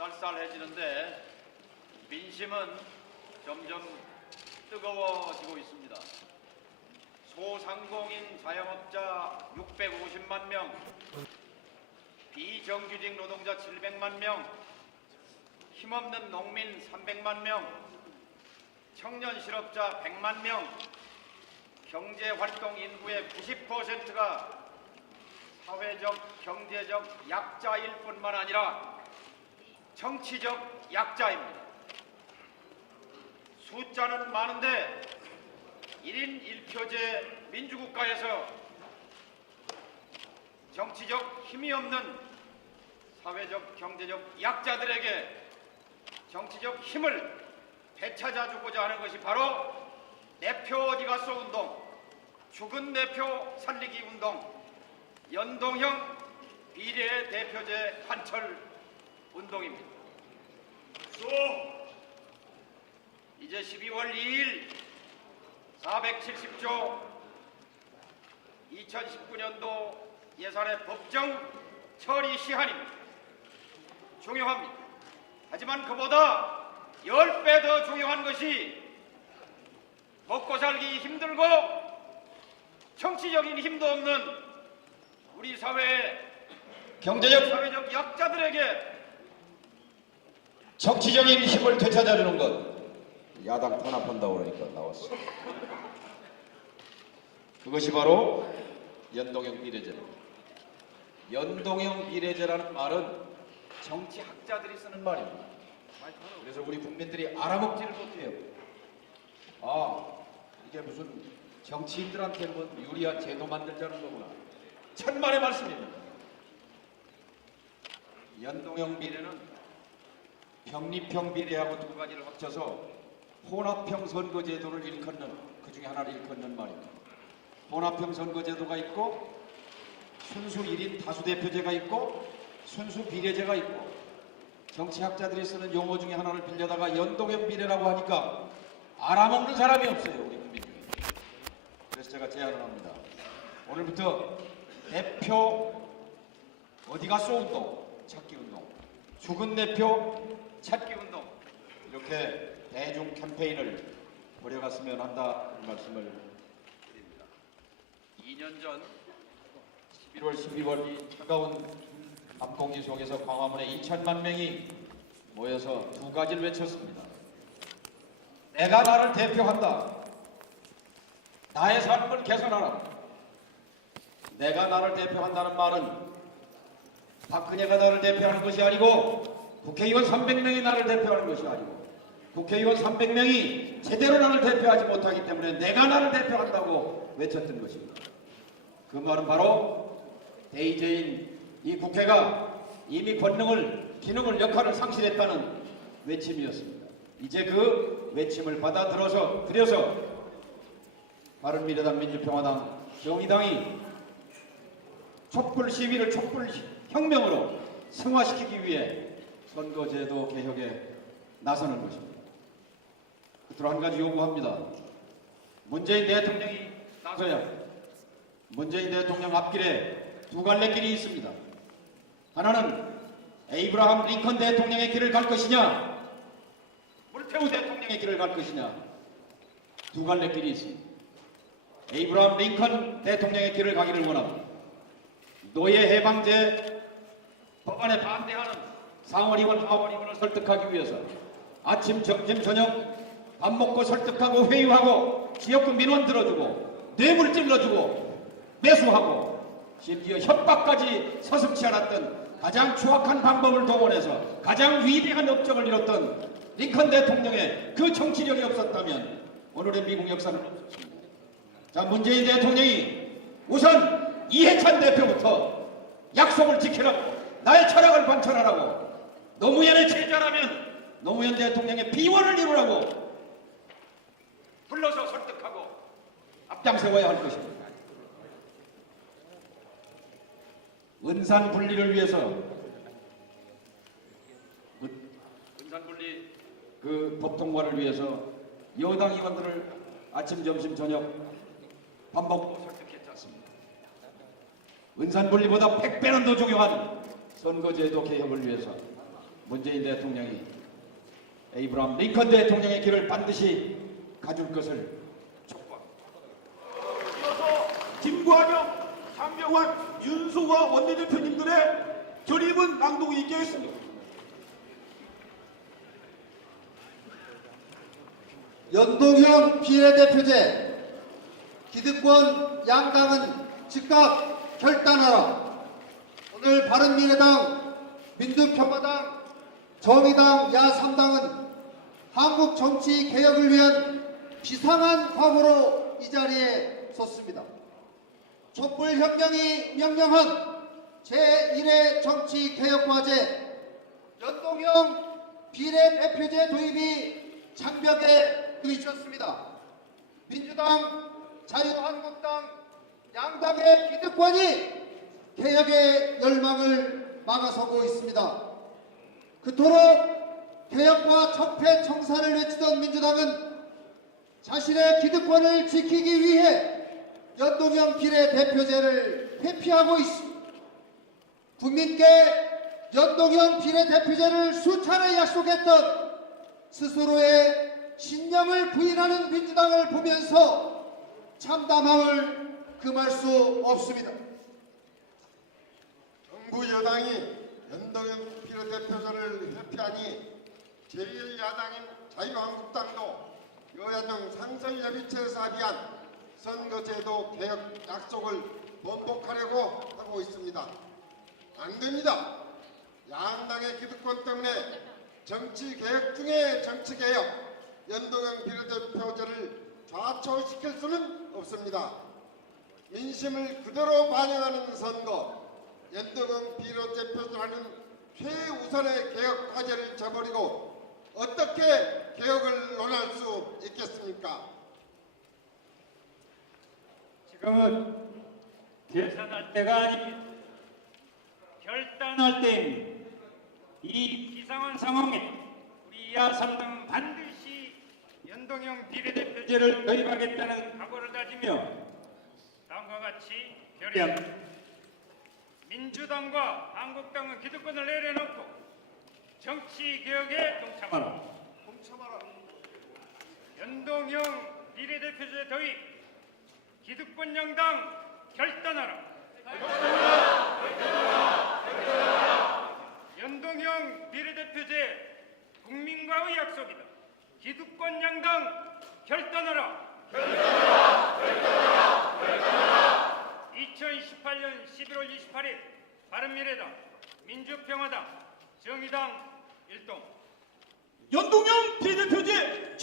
쌀쌀해지는데 민심은 점점 뜨거워지고 있습니다. 소상공인 자영업자 650만 명, 비정규직 노동자 700만 명, 힘없는 농민 300만 명, 청년 실업자 100만 명, 경제활동 인구의 90%가 사회적, 경제적 약자일 뿐만 아니라 정치적 약자입니다. 숫자는 많은데 1인 1표제 민주국가에서 정치적 힘이 없는 사회적, 경제적 약자들에게 정치적 힘을 되찾아주고자 하는 것이 바로 내표 어디 갔어 운동, 죽은 내표 살리기 운동, 연동형 비례 대표제 관철 운동입니다. 이제 12월 2일 470조 2019년도 예산의 법정 처리 시한입니다. 중요합니다. 하지만 그보다 10배 더 중요한 것이 먹고 살기 힘들고 정치적인 힘도 없는 우리 사회의 경제적, 사회적 약자들에게 정치적인 힘을 되찾아주는 것. 야당 탄압한다고 그러니까 나왔어. 그것이 바로 연동형 비례제입니다. 연동형 비례제라는 말은 정치학자들이 쓰는 말입니다. 그래서 우리 국민들이 알아먹지를 못해요. 아, 이게 무슨 정치인들한테 뭐 유리한 제도 만들자는 거구나. 천만의 말씀입니다. 연동형 비례는 병립형 비례하고 두 가지를 합쳐서 혼합형 선거제도를 일컫는, 그 중에 하나를 일컫는 말입니다. 혼합형 선거제도가 있고 순수 1인 다수대표제가 있고 순수 비례제가 있고, 정치학자들이 쓰는 용어 중에 하나를 빌려다가 연동형 비례라고 하니까 알아먹는 사람이 없어요, 우리 국민 중에. 그래서 제가 제안을 합니다. 오늘부터 대표 어디 갔어 운동, 찾기 운동, 죽은 대표 찾기 운동, 이렇게 대중 캠페인을 벌여갔으면 한다, 이 말씀을 드립니다. 2년 전 11월 12월 차가운 밤공기 속에서 광화문에 2천만 명이 모여서 두 가지를 외쳤습니다. 내가 나를 대표한다. 나의 삶을 개선하라. 내가 나를 대표한다는 말은 박근혜가 나를 대표하는 것이 아니고 국회의원 300명이 나를 대표하는 것이 아니고 국회의원 300명이 제대로 나를 대표하지 못하기 때문에 내가 나를 대표한다고 외쳤던 것입니다. 그 말은 바로 대의제인 이 국회가 이미 권능을, 기능을, 역할을 상실했다는 외침이었습니다. 이제 그 외침을 받아들여서 바른미래당, 민주평화당, 정의당이 촛불 시위를 촛불 혁명으로 승화시키기 위해 선거제도 개혁에 나서는 것입니다. 끝으로 한 가지 요구합니다. 문재인 대통령이 나서야 문재인 대통령 앞길에 두 갈래 길이 있습니다. 하나는 에이브라함 링컨 대통령의 길을 갈 것이냐, 물태우 대통령의 길을 갈 것이냐, 두 갈래 길이 있습니다. 에이브라함 링컨 대통령의 길을 가기를 원합니다. 노예 해방제 법안에 반대하는 상원의원, 하원의원을 설득하기 위해서 아침, 점심, 저녁 밥 먹고 설득하고 회유하고 지역구 민원 들어주고 뇌물 찔러주고 매수하고 심지어 협박까지 서슴지 않았던 가장 추악한 방법을 동원해서 가장 위대한 업적을 이뤘던 링컨 대통령의 그 정치력이 없었다면 오늘의 미국 역사는 없었습니다. 자, 문재인 대통령이 우선 이해찬 대표부터 약속을 지키라고, 나의 철학을 관철하라고, 노무현의 제자라면 노무현 대통령의 비원을 이루라고 불러서 설득하고 앞장세워야 할 것입니다. 은산 분리를 위해서 은산 분리 그 법 통과를 위해서 여당 의원들을 아침, 점심, 저녁 밥 먹고 설득했지 않습니까? 은산 분리보다 100배는 더 중요한 선거제도 개혁을 위해서 문재인 대통령이 에이브라함 링컨 대통령의 길을 반드시 가줄 것을 촉구합니다. 이어서 김관영, 장명환, 윤소화 원내대표님들의 결의문 낭독이 있겠습니다. 연동형 비례대표제 기득권 양당은 즉각 결단하라. 오늘 바른미래당, 민주평화당, 정의당, 야3당은 한국 정치 개혁을 위한 비상한 각오로 이 자리에 섰습니다. 촛불혁명이 명령한 제1회 정치 개혁 과제 연동형 비례대표제 도입이 장벽에 부딪혔습니다. 민주당, 자유한국당, 양당의 기득권이 개혁의 열망을 막아서고 있습니다. 그토록 개혁과 적폐 청산을 외치던 민주당은 자신의 기득권을 지키기 위해 연동형 비례대표제를 회피하고 있습니다. 국민께 연동형 비례대표제를 수차례 약속했던 스스로의 신념을 부인하는 민주당을 보면서 참담함을 금할 수 없습니다. 정부 여당이 연동형 비례대표제를 회피하니 제1야당인 자유한국당도 여야정 상설협의체에서 합의한 선거제도 개혁 약속을 번복하려고 하고 있습니다. 안 됩니다. 양당의 기득권 때문에 정치개혁 중에 정치개혁, 연동형 비례대표제를 좌초시킬 수는 없습니다. 민심을 그대로 반영하는 선거, 연동형 비례대표제라는 최우선의 개혁 과제를 저버리고 어떻게 개혁을 논할 수 있겠습니까? 지금은 계산할 때가 아닙니다. 결단할 때입니다. 이 비상한 상황에 우리 야3당은 반드시 연동형 비례대표제를 도입하겠다는 각오를 다지며 다음과 같이 결의합니다. 민주당과 한국당은 기득권을 내려놓고 정치개혁에 동참하라. 연동형 비례대표제 도입 기득권 양당 결단하라. 연동형 비례대표제 국민과의 약속이다. 기득권 양당 결단하라. 2018년 11월 28일 바른미래당, 민주평화당, 정의당 일동 연동형 비례대표제